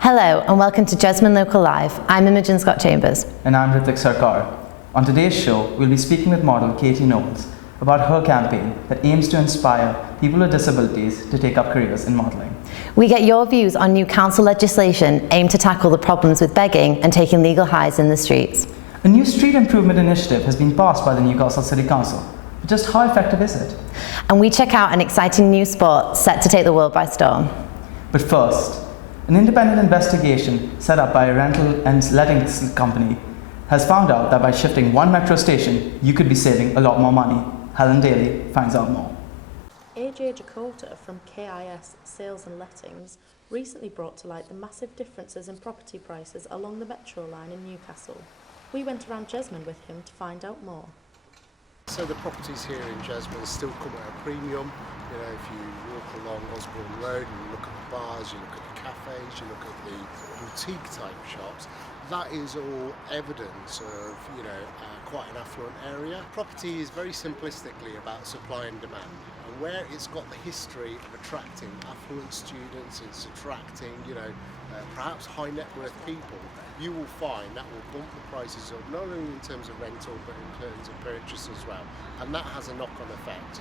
Hello and welcome to JesmondLocal Live. I'm Imogen Scott-Chambers. And I'm Ritik Sarkar. On today's show, we'll be speaking with model Katie Knowles about her campaign that aims to inspire people with disabilities to take up careers in modelling. We get your views on new council legislation aimed to tackle the problems with begging and taking legal highs in the streets. A new street improvement initiative has been passed by the Newcastle City Council. But just how effective is it? And we check out an exciting new sport set to take the world by storm. But first, an independent investigation set up by a rental and lettings company has found out that by shifting one metro station, you could be saving a lot more money. Helen Daly finds out more. AJ Jakota from KIS Sales and Lettings recently brought to light the massive differences in property prices along the metro line in Newcastle. We went around Jesmond with him to find out more. So the properties here in Jesmond still come at a premium. You know, if you walk along Osborne Road and you look at the bars, you look at the cafes, you look at the boutique type shops, that is all evidence of, quite an affluent area. Property is very simplistically about supply and demand. And where it's got the history of attracting affluent students, it's attracting, perhaps high net worth people, you will find that will bump the prices up, not only in terms of rental, but in terms of purchase as well. And that has a knock-on effect.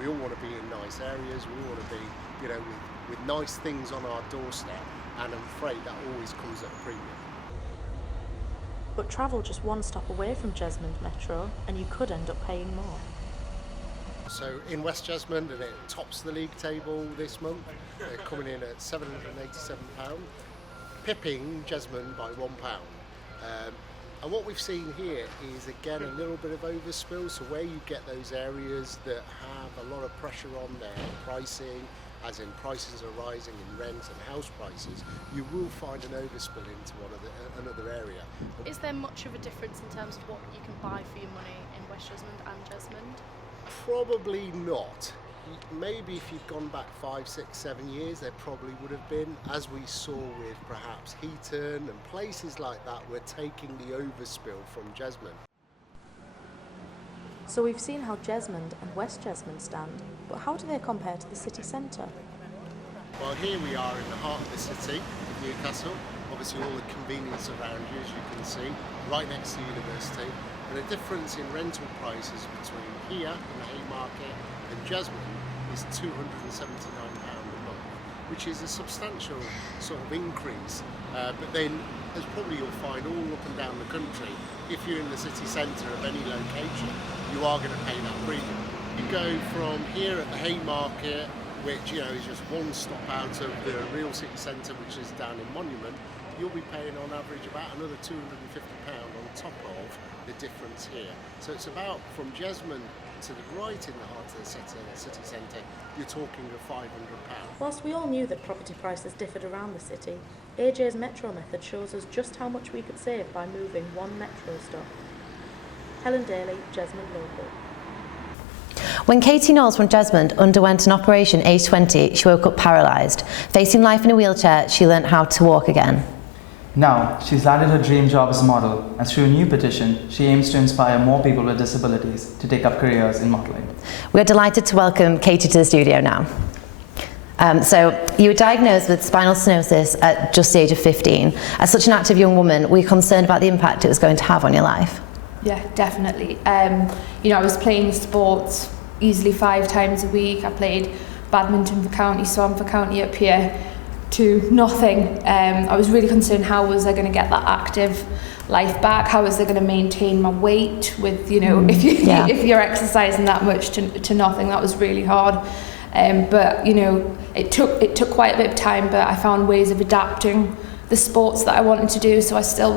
We all want to be in nice areas, we all want to be, with nice things on our doorstep, and I'm afraid that always comes at a premium. But travel just one stop away from Jesmond Metro and you could end up paying more. So in West Jesmond, and it tops the league table this month, they're coming in at £787, pipping Jesmond by £1. And what we've seen here is again a little bit of overspill, so where you get those areas that have a lot of pressure on their pricing, as in prices are rising in rent and house prices, you will find an overspill into another area. Is there much of a difference in terms of what you can buy for your money in West Jesmond and Jesmond? Probably not. Maybe if you'd gone back 5, 6, 7 years, there probably would have been, as we saw with perhaps Heaton and places like that, we're taking the overspill from Jesmond. So we've seen how Jesmond and West Jesmond stand, but how do they compare to the city centre? Well, here we are in the heart of the city of Newcastle. Obviously all the convenience around you, as you can see, right next to the university. And the difference in rental prices between here in the Haymarket and Jesmond is £279 a month, which is a substantial sort of increase. But then, as probably you'll find all up and down the country, if you're in the city centre of any location, you are going to pay that premium. You go from here at the Haymarket, which is just one stop out of the real city centre, which is down in Monument, you'll be paying on average about another £250 on top of the difference here. So it's about, from Jesmond to the right in the heart of the city centre, you're talking of £500. Whilst we all knew that property prices differed around the city, AJ's Metro method shows us just how much we could save by moving one metro stop. Helen Daly, JesmondLocal. When Katie Knowles from Jesmond underwent an operation aged 20, she woke up paralysed. Facing life in a wheelchair, she learnt how to walk again. Now, she's landed her dream job as a model, and through a new petition, she aims to inspire more people with disabilities to take up careers in modelling. We're delighted to welcome Katie to the studio now. So, you were diagnosed with spinal stenosis at just the age of 15. As such an active young woman, were you concerned about the impact it was going to have on your life? Yeah, definitely. I was playing sports easily 5 times a week. I played badminton for county, swam for county up here, to nothing. I was really concerned, how was I going to get that active life back? How was I going to maintain my weight with, if you're exercising that much to nothing? That was really hard. But it took quite a bit of time, but I found ways of adapting the sports that I wanted to do. So I still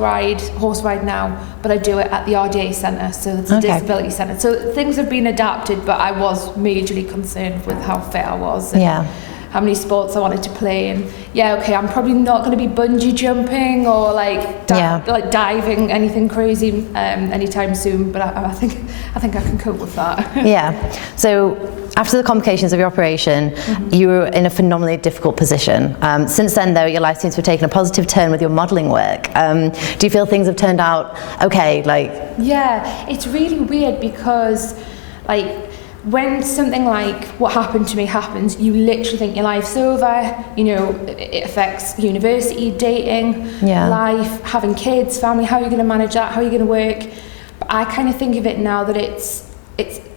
horse ride now, but I do it at the RDA centre, so it's a disability centre. So things have been adapted, but I was majorly concerned with how fit I was. And how many sports I wanted to play, and I'm probably not going to be bungee jumping or like diving, anything crazy anytime soon, but I think I can cope with that. Yeah. So after the complications of your operation, you were in a phenomenally difficult position. Since then, though, your life seems to have taken a positive turn with your modelling work. Do you feel things have turned out okay? Yeah, it's really weird because when something like what happened to me happens, you literally think your life's over. You know, it affects university, dating, life, having kids, family. How are you going to manage that? How are you going to work? But I kind of think of it now that it's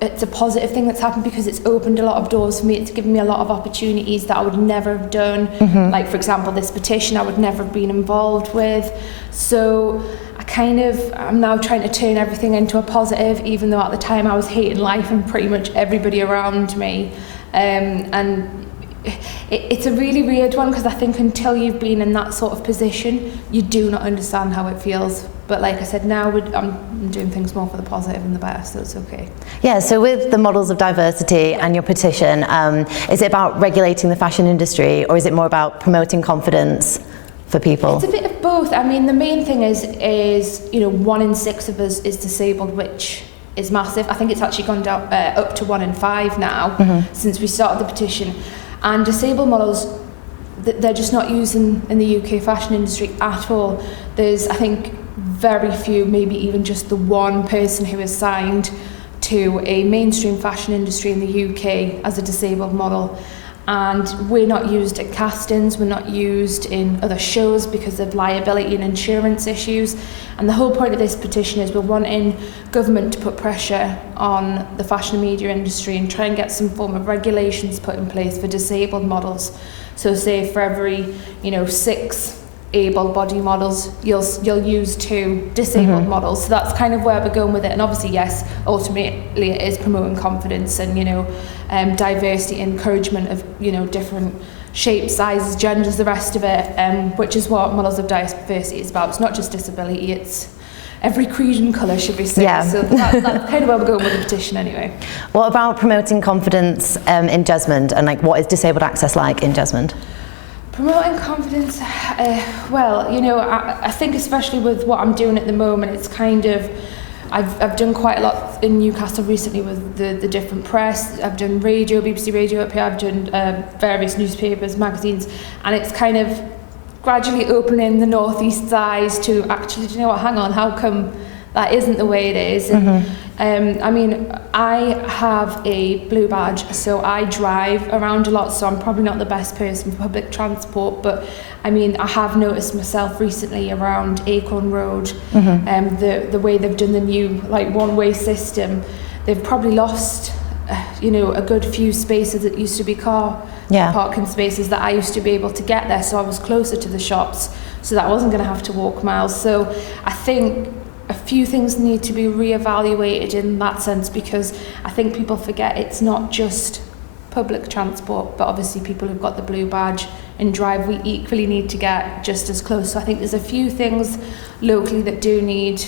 a positive thing that's happened, because it's opened a lot of doors for me. It's given me a lot of opportunities that I would never have done. Like, for example, this petition I would never have been involved with. So I'm now trying to turn everything into a positive, even though at the time I was hating life and pretty much everybody around me. And it's a really weird one, because I think until you've been in that sort of position, you do not understand how it feels. But like I said, now I'm doing things more for the positive and the better, so it's okay. Yeah, so with the models of diversity and your petition, is it about regulating the fashion industry, or is it more about promoting confidence for people? It's a bit of both. I mean, the main thing is 1 in 6 of us is disabled, which is massive. I think it's actually gone down up to 1 in 5 now since we started the petition. And disabled models, they're just not used in the UK fashion industry at all. There's, I think, very few, maybe even just the one person who is signed to a mainstream fashion industry in the UK as a disabled model. And we're not used at castings, we're not used in other shows because of liability and insurance issues. And the whole point of this petition is we're wanting government to put pressure on the fashion and media industry and try and get some form of regulations put in place for disabled models. So say for every 6 able-bodied models, you'll use 2 disabled models. So that's kind of where we're going with it. And obviously, yes, ultimately it is promoting confidence and diversity, encouragement of different shapes, sizes, genders, the rest of it, which is what Models of Diversity is about. It's not just disability, it's every creed and colour, should we say. Yeah. So that's kind of where we're going with the petition anyway. What about promoting confidence in Jesmond, and what is disabled access like in Jesmond? Promoting confidence, I think especially with what I'm doing at the moment, it's kind of, I've done quite a lot in Newcastle recently with the different press. I've done radio, BBC Radio up here, I've done various newspapers, magazines, and it's kind of gradually opening the North East's eyes to actually, do you know what, hang on, how come that isn't the way it is? And, I have a blue badge, so I drive around a lot, so I'm probably not the best person for public transport, but I have noticed myself recently around Acorn Road, the way they've done the new one-way system, they've probably lost a good few spaces that used to be car parking spaces that I used to be able to get there, so I was closer to the shops, so that I wasn't going to have to walk miles. So I think a few things need to be reevaluated in that sense, because I think people forget it's not just public transport, but obviously people who've got the blue badge and drive, we equally need to get just as close. So I think there's a few things locally that do need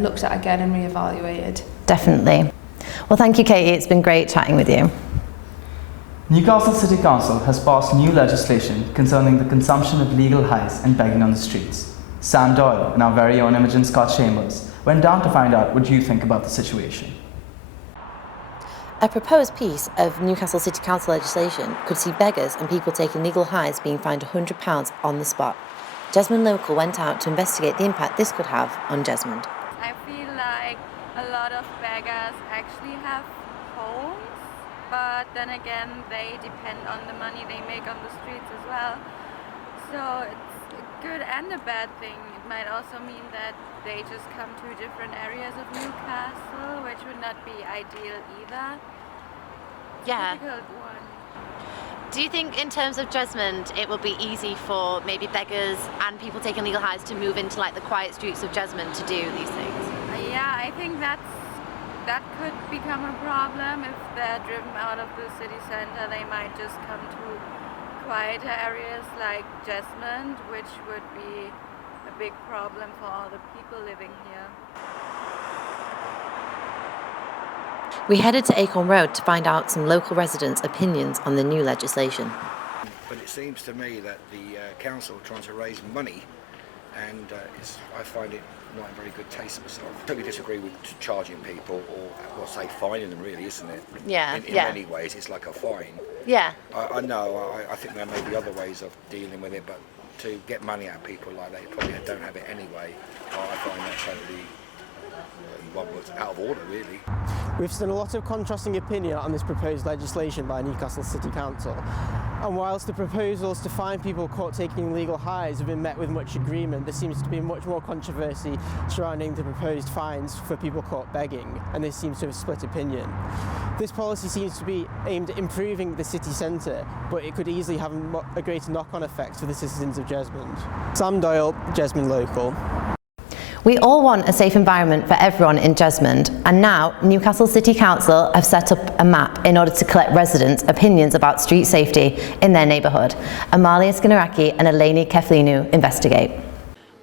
looked at again and reevaluated. Definitely. Well, thank you, Katie. It's been great chatting with you. Newcastle City Council has passed new legislation concerning the consumption of legal highs and begging on the streets. Sam Doyle and our very own Imogen Scott Chambers went down to find out what you think about the situation. A proposed piece of Newcastle City Council legislation could see beggars and people taking legal highs being fined £100 on the spot. JesmondLocal went out to investigate the impact this could have on Jesmond. I feel like a lot of beggars actually have homes, but then again they depend on the money they make on the streets as well. So it's a good and a bad thing. It might also mean that they just come to different areas of Newcastle, which would not be ideal either. Yeah. Difficult one. Do you think in terms of Jesmond it will be easy for maybe beggars and people taking legal highs to move into the quiet streets of Jesmond to do these things? Yeah, I think that could become a problem if they're driven out of the city centre. They might just come to quieter areas like Jesmond, which would be a big problem for all the people living here. We headed to Acorn Road to find out some local residents' opinions on the new legislation. But it seems to me that the council are trying to raise money, and I find it not in very good taste myself. I totally disagree with charging people, or say fining them, really, isn't it? Yeah, in many ways, it's like a fine. Yeah. I know, I think there may be other ways of dealing with it, but to get money out of people like that, you probably don't have it anyway. I find that totally one was out of order, really. We've seen a lot of contrasting opinion on this proposed legislation by Newcastle City Council. And whilst the proposals to fine people caught taking illegal highs have been met with much agreement, there seems to be much more controversy surrounding the proposed fines for people caught begging, and this seems to have split opinion. This policy seems to be aimed at improving the city centre, but it could easily have a greater knock-on effect for the citizens of Jesmond. Sam Doyle, JesmondLocal. We all want a safe environment for everyone in Jesmond, and now Newcastle City Council have set up a map in order to collect residents' opinions about street safety in their neighbourhood. Amalia Skinneraki and Eleni Keflinu investigate.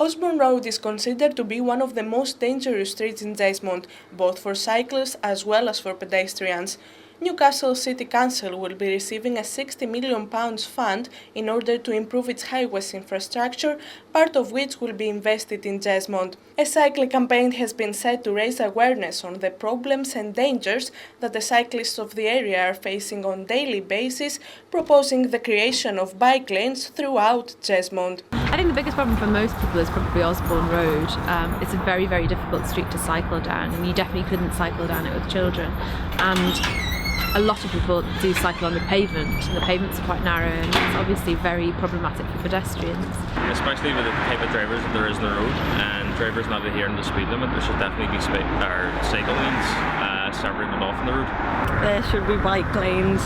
Osborne Road is considered to be one of the most dangerous streets in Jesmond, both for cyclists as well as for pedestrians. Newcastle City Council will be receiving a £60 million fund in order to improve its highways infrastructure, part of which will be invested in Jesmond. A cycling campaign has been set to raise awareness on the problems and dangers that the cyclists of the area are facing on a daily basis, proposing the creation of bike lanes throughout Jesmond. I think the biggest problem for most people is probably Osborne Road. It's a very, very difficult street to cycle down, and you definitely couldn't cycle down it with children. And a lot of people do cycle on the pavement, and the pavements are quite narrow, and it's obviously very problematic for pedestrians. Especially with the type of drivers that there is on the road, and drivers not adhering to the speed limit, there should definitely be cycle lanes separating them off on the road. There should be bike lanes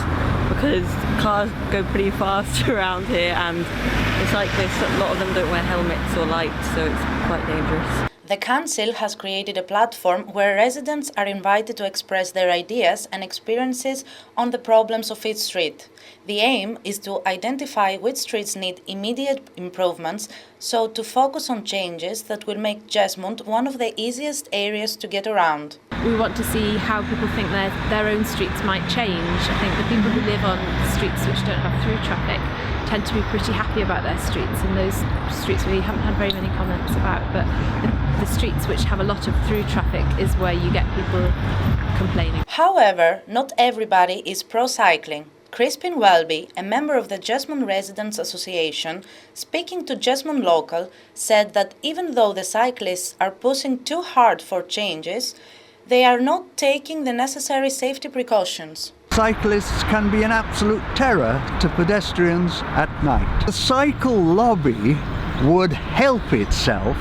because cars go pretty fast around here, and the cyclists, a lot of them don't wear helmets or lights, so it's quite dangerous. The council has created a platform where residents are invited to express their ideas and experiences on the problems of each street. The aim is to identify which streets need immediate improvements, so to focus on changes that will make Jesmond one of the easiest areas to get around. We want to see how people think their own streets might change. I think the people who live on streets which don't have through traffic tend to be pretty happy about their streets, and those streets we haven't had very many comments about, but the streets which have a lot of through traffic is where you get people complaining. However, not everybody is pro-cycling. Crispin Welby, a member of the Jesmond Residents Association, speaking to JesmondLocal, said that even though the cyclists are pushing too hard for changes, they are not taking the necessary safety precautions. Cyclists can be an absolute terror to pedestrians at night. The cycle lobby would help itself,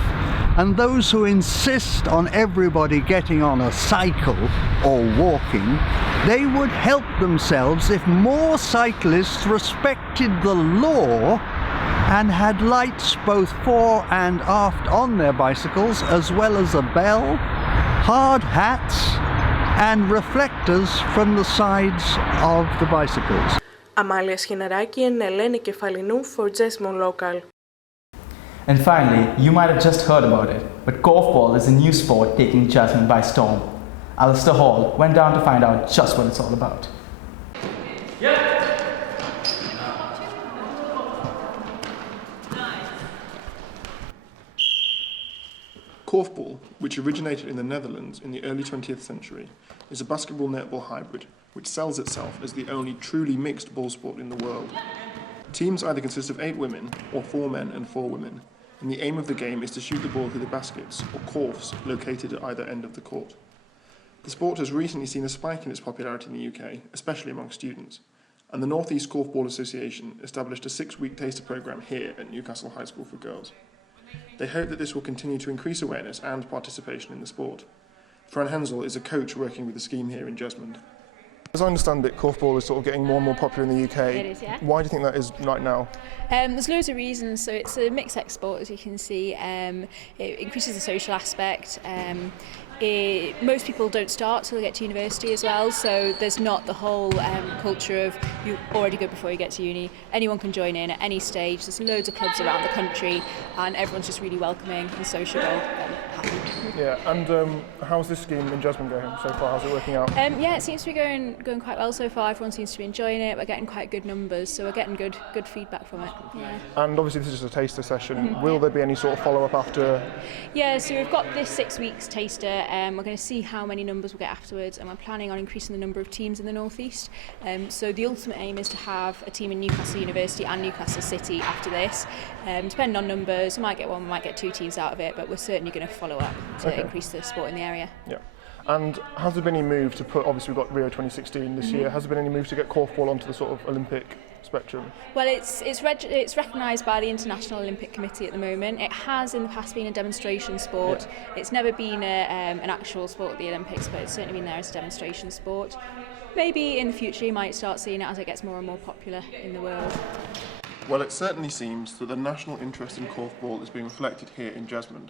and those who insist on everybody getting on a cycle or walking, they would help themselves if more cyclists respected the law and had lights both fore and aft on their bicycles, as well as a bell, hard hats and reflectors from the sides of the bicycles. Amalia Skinneraki and Eleni Keflinu for JesmondLocal. And finally, you might have just heard about it, but korfball is a new sport taking Jesmond by storm. Alistair Hall went down to find out just what it's all about. Korfball, which originated in the Netherlands in the early 20th century, is a basketball-netball hybrid which sells itself as the only truly mixed ball sport in the world. Teams either consist of 8 women or 4 men and 4 women, and the aim of the game is to shoot the ball through the baskets, or korfs, located at either end of the court. The sport has recently seen a spike in its popularity in the UK, especially among students, and the North East Korfball Association established a 6-week taster programme here at Newcastle High School for Girls. They hope that this will continue to increase awareness and participation in the sport. Fran Hensel is a coach working with the scheme here in Jesmond. As I understand it, korfball is sort of getting more and more popular in the UK. It is, yeah. Why do you think that is right now? There's loads of reasons. So it's a mixed export, as you can see. It increases the social aspect. Most people don't start till they get to university as well, so there's not the whole culture of you already go before you get to uni. Anyone can join in at any stage. There's loads of clubs around the country, and everyone's just really welcoming and sociable and happy. Yeah, and how's this scheme in Jesmond going so far? How's it working out? Yeah, it seems to be going quite well so far. Everyone seems to be enjoying it. We're getting quite good numbers, so we're getting good feedback from it. Yeah. And obviously this is just a taster session. Will there be any sort of follow-up after? Yeah, so we've got this 6 weeks taster. We're going to see how many numbers we'll get afterwards, and we're planning on increasing the number of teams in the North East. So the ultimate aim is to have a team in Newcastle University and Newcastle City after this. Depending on numbers, we might get 1, we might get 2 teams out of it, but we're certainly going to follow follow up to increase the sport in the area. Yeah. And has there been any move to put, obviously we've got Rio 2016 this year, has there been any move to get korfball onto the sort of Olympic spectrum? Well, it's recognised by the International Olympic Committee at the moment. It has in the past been a demonstration sport. It's never been an actual sport at the Olympics, but it's certainly been there as a demonstration sport. Maybe in the future you might start seeing it as it gets more and more popular in the world. Well, it certainly seems that the national interest in korfball is being reflected here in Jesmond.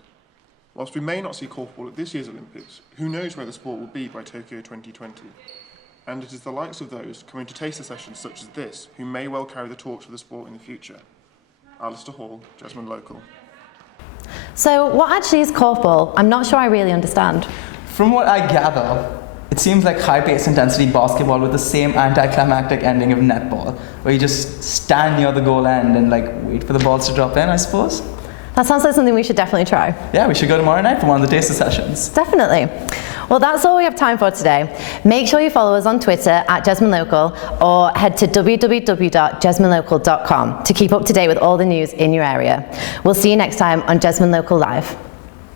Whilst we may not see korfball at this year's Olympics, who knows where the sport will be by Tokyo 2020? And it is the likes of those coming to taster sessions such as this who may well carry the torch for the sport in the future. Alistair Hall, JesmondLocal. So what actually is korfball? I'm not sure I really understand. From what I gather, it seems like high-paced intensity basketball with the same anticlimactic ending of netball, where you just stand near the goal end and wait for the balls to drop in, I suppose. That sounds like something we should definitely try. Yeah, we should go tomorrow night for one of the taster sessions. Definitely. Well, that's all we have time for today. Make sure you follow us on Twitter at JesmondLocal or head to www.JesmondLocal.com to keep up to date with all the news in your area. We'll see you next time on Jesmond Local Live.